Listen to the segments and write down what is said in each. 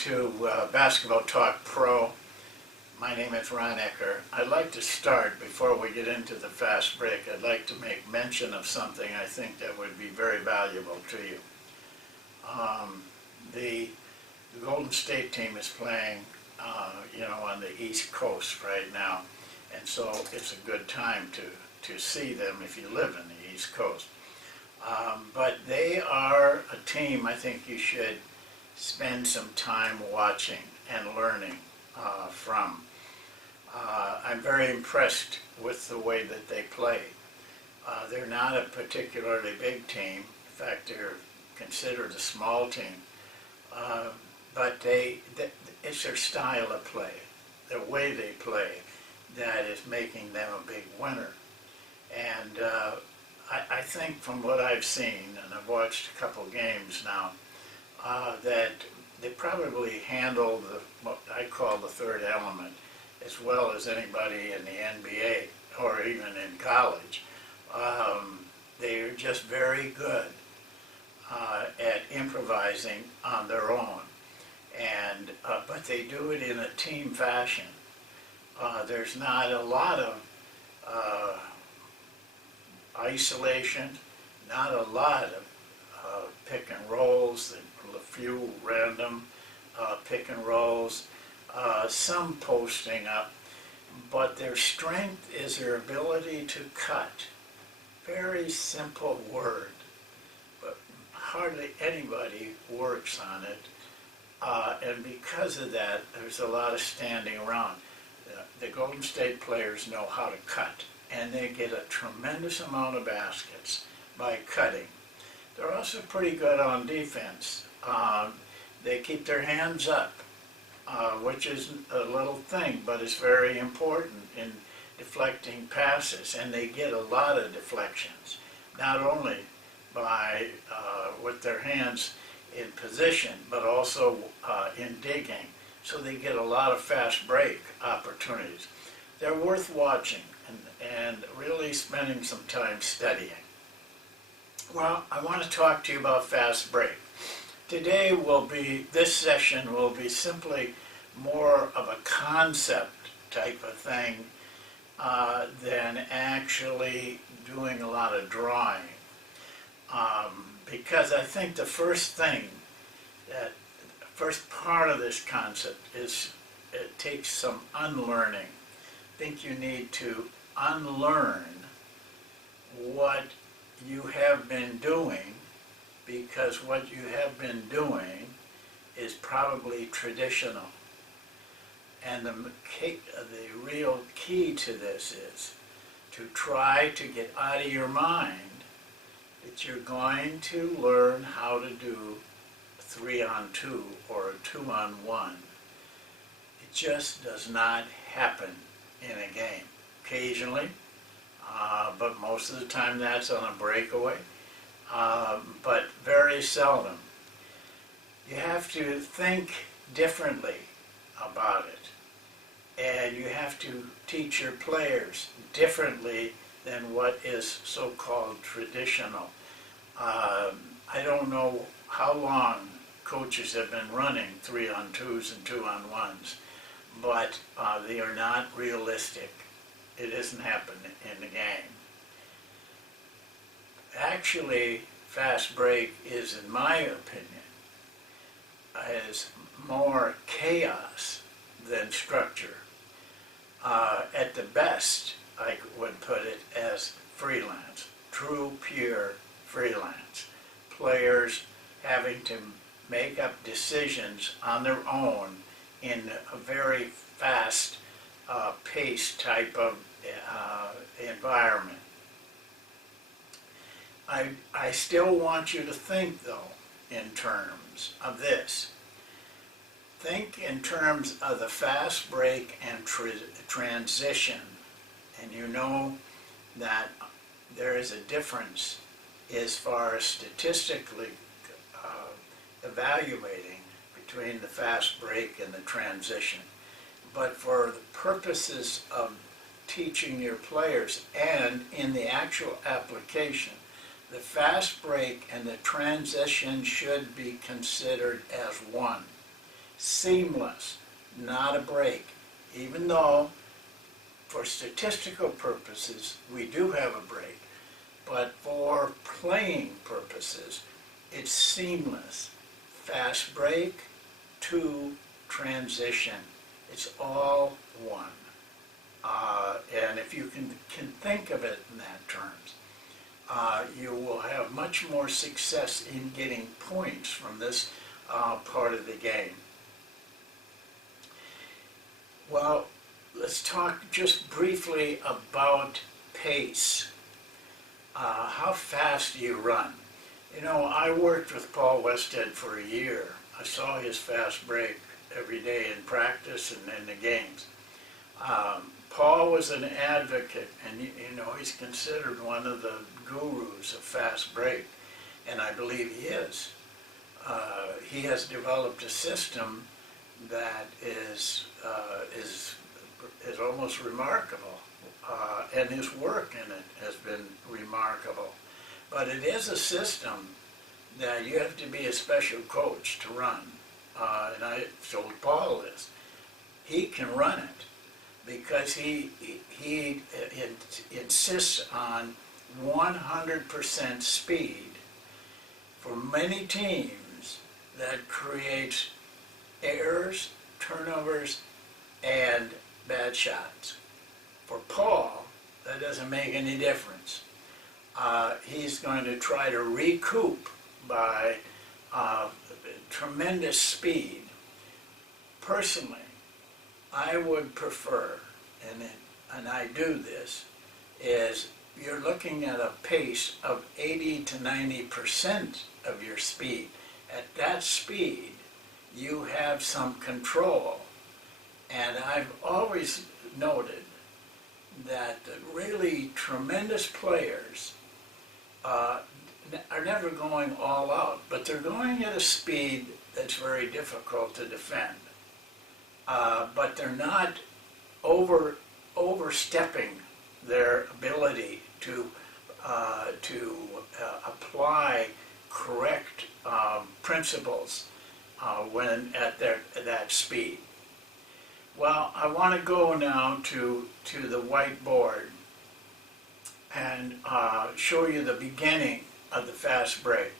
to Basketball Talk Pro. My name is Ron Ecker. I'd like to start, before we get into the fast break, I'd like to make mention of something I think that would be very valuable to you. The Golden State team is playing, on the East Coast right now, and so it's a good time to see them if you live in the East Coast. But they are a team I think you should spend some time watching and learning from. I'm very impressed with the way that they play. They're not a particularly big team. In fact, they're considered a small team. But it's their style of play, the way they play, that is making them a big winner. And I think from what I've seen, and I've watched a couple games now, that they probably handle what I call the third element as well as anybody in the NBA or even in college. They're just very good at improvising on their own, and but they do it in a team fashion. There's not a lot of isolation, not a lot of pick and rolls, a few random pick and rolls, some posting up, but their strength is their ability to cut. Very simple word, but hardly anybody works on it, and because of that, there's a lot of standing around. The Golden State players know how to cut, and they get a tremendous amount of baskets by cutting. They're also pretty good on defense. They keep their hands up, which is a little thing, but it's very important in deflecting passes, and they get a lot of deflections, not only by with their hands in position, but also in digging. So they get a lot of fast break opportunities. They're worth watching and really spending some time studying. Well, I want to talk to you about fast break. Today this session will be simply more of a concept type of thing than actually doing a lot of drawing. Because I think the first part of this concept is it takes some unlearning. I think you need to unlearn what you have been doing, because what you have been doing is probably traditional. And the real key to this is to try to get out of your mind that you're going to learn how to do 3-on-2 or a 2-on-1. It just does not happen in a game. Occasionally, but most of the time that's on a breakaway, but very seldom. You have to think differently about it, and you have to teach your players differently than what is so-called traditional. I don't know how long coaches have been running 3-on-2s and 2-on-1s, but they are not realistic. It isn't happening in the game. Actually, fast break is, in my opinion, is more chaos than structure. At the best, I would put it as freelance, true, pure freelance. Players having to make up decisions on their own in a very fast paced type of environment. I still want you to think, though, in terms of this. Think in terms of the fast break and transition, and you know that there is a difference as far as statistically evaluating between the fast break and the transition. But for the purposes of teaching your players and in the actual application, the fast break and the transition should be considered as one. seamless, not a break. Even though, for statistical purposes, we do have a break, but for playing purposes, it's seamless. Fast break to transition. It's all one. And if you can think of it in that terms, you will have much more success in getting points from this part of the game. Well, let's talk just briefly about pace. How fast do you run? You know, I worked with Paul Westhead for a year. I saw his fast break every day in practice and in the games. Paul was an advocate, and you know, he's considered one of the gurus of fast break, and I believe he is. He has developed a system that is almost remarkable, and his work in it has been remarkable. But it is a system that you have to be a special coach to run, and I told Paul this. He can run it because he insists on 100% speed. For many teams, that creates errors, turnovers, and bad shots. For Paul, that doesn't make any difference. He's going to try to recoup by tremendous speed. Personally, I would prefer, and I do this, is you're looking at a pace of 80 to 90% of your speed. At that speed, you have some control. And I've always noted that the really tremendous players are never going all out, but they're going at a speed that's very difficult to defend. But they're not overstepping their ability to apply correct principles when at that speed. Well, I want to go now to the whiteboard and show you the beginning of the fast break.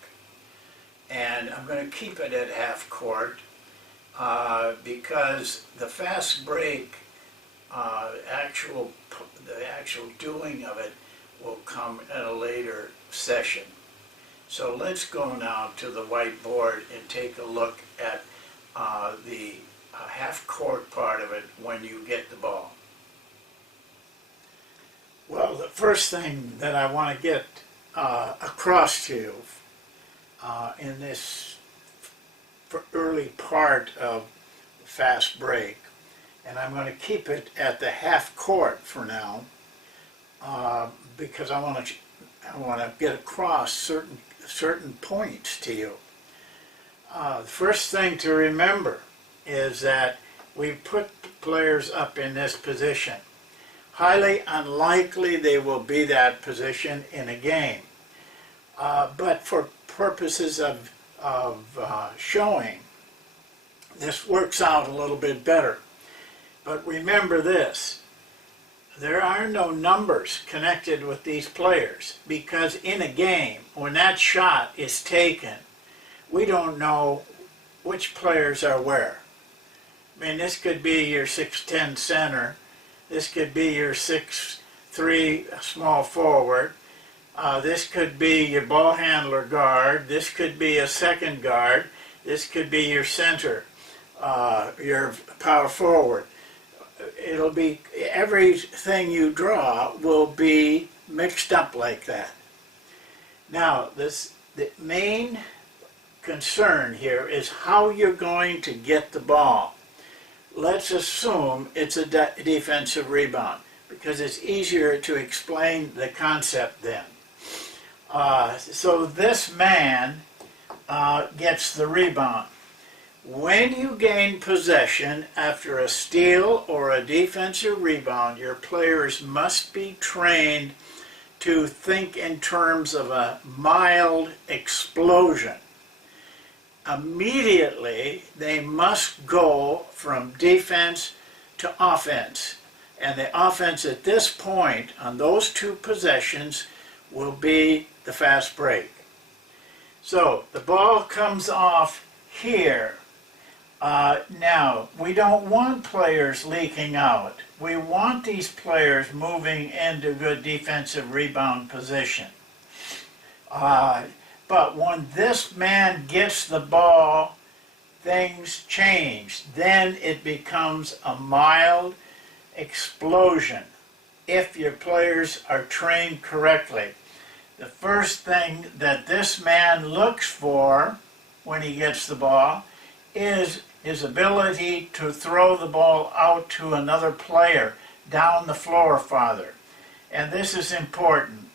And I'm going to keep it at half court because the fast break, the actual doing of it will come at a later session. So let's go now to the whiteboard and take a look at the half-court part of it when you get the ball. Well, the first thing that I want to get across to you in this early part of fast break, and I'm going to keep it at the half-court for now because I want to get across certain points to you. The first thing to remember is that we put players up in this position. Highly unlikely they will be that position in a game. But for purposes of showing, this works out a little bit better. But remember this, there are no numbers connected with these players because in a game, when that shot is taken, we don't know which players are where. I mean, this could be your 6'10" center. This could be your 6'3" small forward. This could be your ball handler guard. This could be a second guard. This could be your center, your power forward. It'll be, everything you draw will be mixed up like that. Now, the main concern here is how you're going to get the ball. Let's assume it's a defensive rebound because it's easier to explain the concept then. So this man gets the rebound. When you gain possession after a steal or a defensive rebound, your players must be trained to think in terms of a mild explosion. immediately they must go from defense to offense. And the offense at this point on those two possessions will be the fast break. So the ball comes off here. Now, we don't want players leaking out. We want these players moving into good defensive rebound position. But when this man gets the ball, things change. Then it becomes a mild explosion if your players are trained correctly. The first thing that this man looks for when he gets the ball is his ability to throw the ball out to another player down the floor farther. And this is important.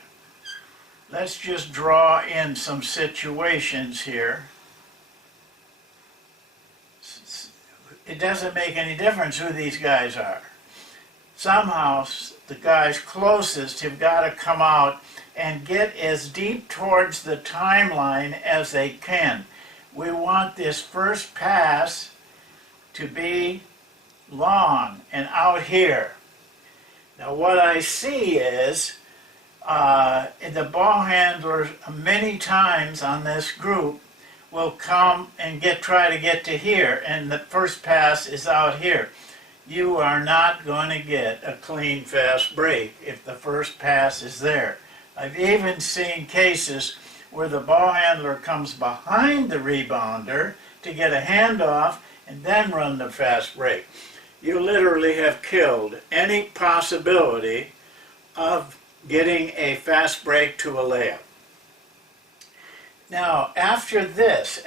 Let's just draw in some situations here. It doesn't make any difference who these guys are. Somehow the guys closest have got to come out and get as deep towards the timeline as they can. We want this first pass to be long and out here. Now what I see is the ball handlers many times on this group will come and try to get to here, and the first pass is out here. You are not going to get a clean fast break if the first pass is there. I've even seen cases where the ball handler comes behind the rebounder to get a handoff and then run the fast break. You literally have killed any possibility of getting a fast break to a layup. Now, after this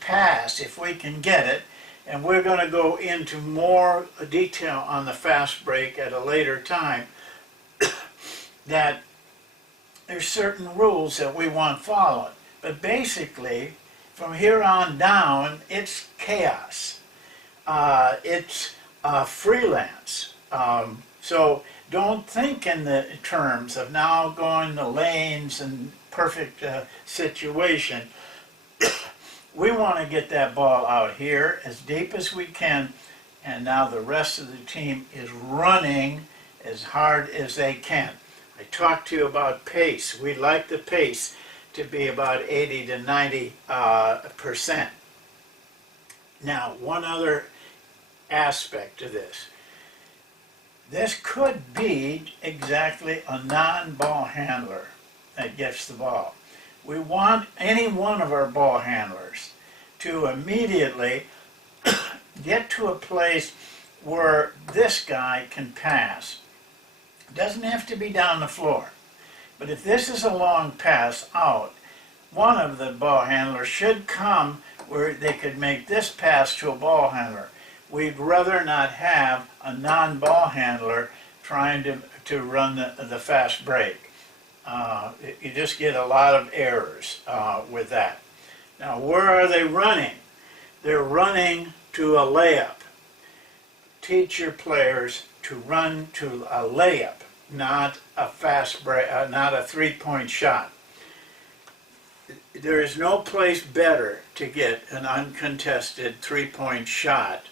pass, if we can get it, and we're going to go into more detail on the fast break at a later time, that there's certain rules that we want followed. But basically, from here on down, it's chaos. It's freelance. So don't think in the terms of now going to lanes and perfect situation. We want to get that ball out here as deep as we can, and now the rest of the team is running as hard as they can. I talked to you about pace. We like the pace to be about 80 to 90%. Now, one other aspect to this. This could be exactly a non-ball handler that gets the ball. We want any one of our ball handlers to immediately get to a place where this guy can pass. It doesn't have to be down the floor. But if this is a long pass out, one of the ball handlers should come where they could make this pass to a ball handler. We'd rather not have a non-ball handler trying to run the fast break. You just get a lot of errors with that. Now, where are they running? They're running to a layup. Teach your players to run to a layup, not a fast break, not a three-point shot. There is no place better to get an uncontested three-point shot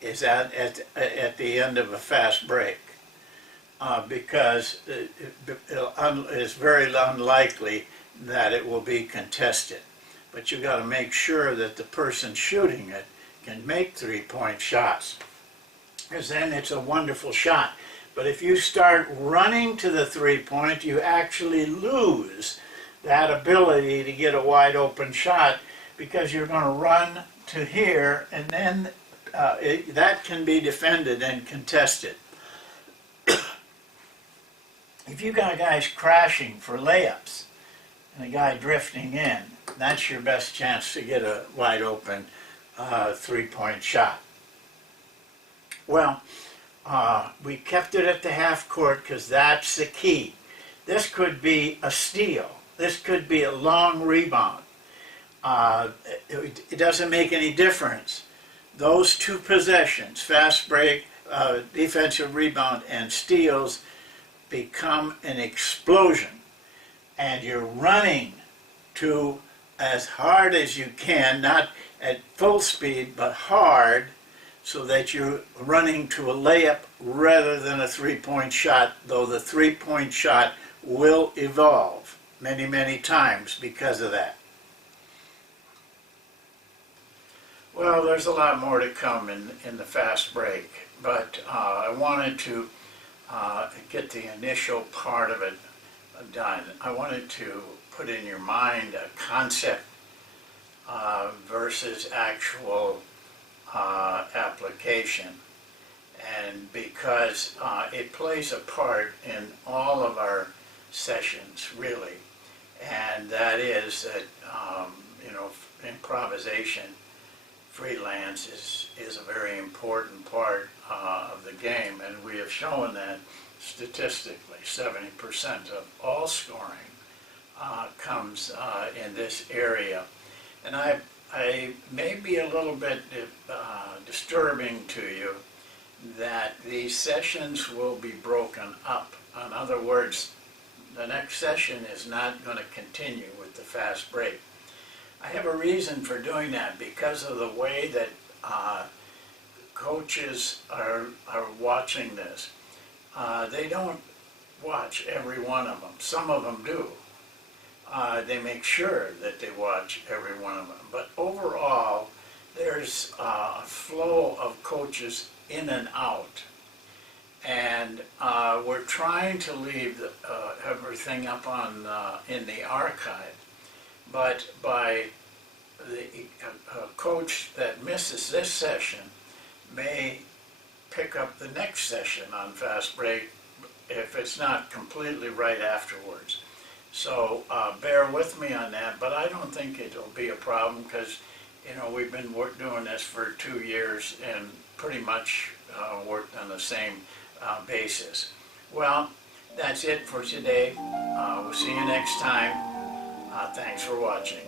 is at the end of a fast break. Because it's very unlikely that it will be contested. But you've got to make sure that the person shooting it can make three-point shots, because then it's a wonderful shot. But if you start running to the three-point, you actually lose that ability to get a wide-open shot, because you're going to run to here, and then that can be defended and contested. If you got guys crashing for layups and a guy drifting in, that's your best chance to get a wide open three-point shot. Well, we kept it at the half court because that's the key. This could be a steal. This could be a long rebound. It doesn't make any difference. Those two possessions, fast break, defensive rebound, and steals, become an explosion, and you're running to as hard as you can, not at full speed, but hard, so that you're running to a layup rather than a three-point shot, though the three-point shot will evolve many, many times because of that. Well, there's a lot more to come in the fast break, but I wanted to get the initial part of it done. I wanted to put in your mind a concept versus actual application. And because it plays a part in all of our sessions, really, and that is that, improvisation, freelance is a very important part of the game, and we have shown that statistically 70% of all scoring comes in this area. And I may be a little bit disturbing to you that these sessions will be broken up. In other words, the next session is not going to continue with the fast break. I have a reason for doing that because of the way that coaches are watching this. They don't watch every one of them. Some of them do. They make sure that they watch every one of them. But overall, there's a flow of coaches in and out. And we're trying to leave everything up on in the archive. But by a coach that misses this session may pick up the next session on fast break if it's not completely right afterwards. So bear with me on that, but I don't think it'll be a problem because, we've been doing this for 2 years and pretty much worked on the same basis. Well, that's it for today. We'll see you next time. Thanks for watching.